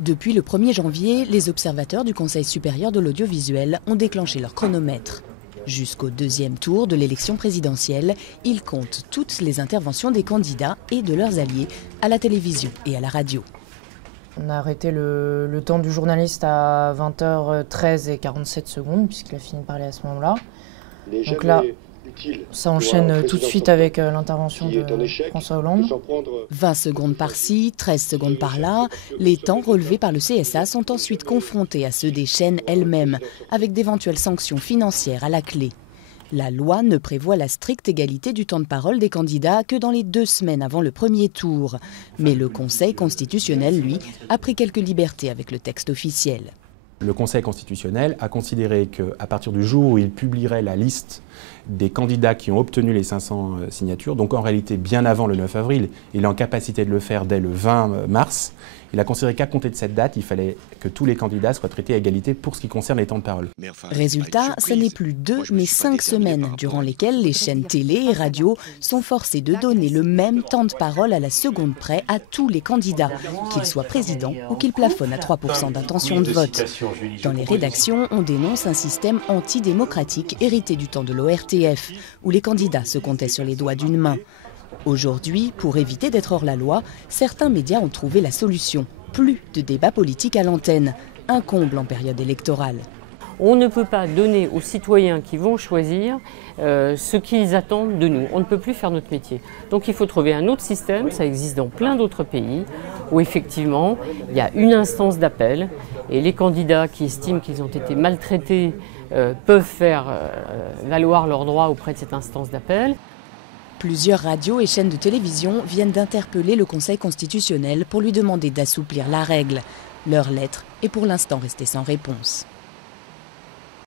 Depuis le 1er janvier, les observateurs du Conseil supérieur de l'audiovisuel ont déclenché leur chronomètre. Jusqu'au deuxième tour de l'élection présidentielle, ils comptent toutes les interventions des candidats et de leurs alliés à la télévision et à la radio. On a arrêté le temps du journaliste à 20h13 et 47 secondes, puisqu'il a fini de parler à ce moment-là. Donc là, ça enchaîne tout de suite avec l'intervention de François Hollande. 20 secondes par-ci, 13 secondes par-là, les temps relevés par le CSA sont ensuite confrontés à ceux des chaînes elles-mêmes, avec d'éventuelles sanctions financières à la clé. La loi ne prévoit la stricte égalité du temps de parole des candidats que dans les 2 semaines avant le premier tour. Mais le Conseil constitutionnel, lui, a pris quelques libertés avec le texte officiel. Le Conseil constitutionnel a considéré qu'à partir du jour où il publierait la liste des candidats qui ont obtenu les 500 signatures, donc en réalité bien avant le 9 avril, il est en capacité de le faire dès le 20 mars, il a considéré qu'à compter de cette date, il fallait que tous les candidats soient traités à égalité pour ce qui concerne les temps de parole. Résultat, ce n'est plus 2 mais 5 semaines durant lesquelles les chaînes télé et radio sont forcées de donner le même temps de parole à la seconde près à tous les candidats, qu'ils soient présidents ou qu'ils plafonnent à 3% d'intention de vote. Dans les rédactions, on dénonce un système antidémocratique hérité du temps de l'ORTF, où les candidats se comptaient sur les doigts d'une main. Aujourd'hui, pour éviter d'être hors la loi, certains médias ont trouvé la solution. Plus de débats politiques à l'antenne, un comble en période électorale. On ne peut pas donner aux citoyens qui vont choisir ce qu'ils attendent de nous. On ne peut plus faire notre métier. Donc il faut trouver un autre système, ça existe dans plein d'autres pays, où effectivement il y a une instance d'appel et les candidats qui estiment qu'ils ont été maltraités peuvent faire valoir leurs droits auprès de cette instance d'appel. Plusieurs radios et chaînes de télévision viennent d'interpeller le Conseil constitutionnel pour lui demander d'assouplir la règle. Leur lettre est pour l'instant restée sans réponse.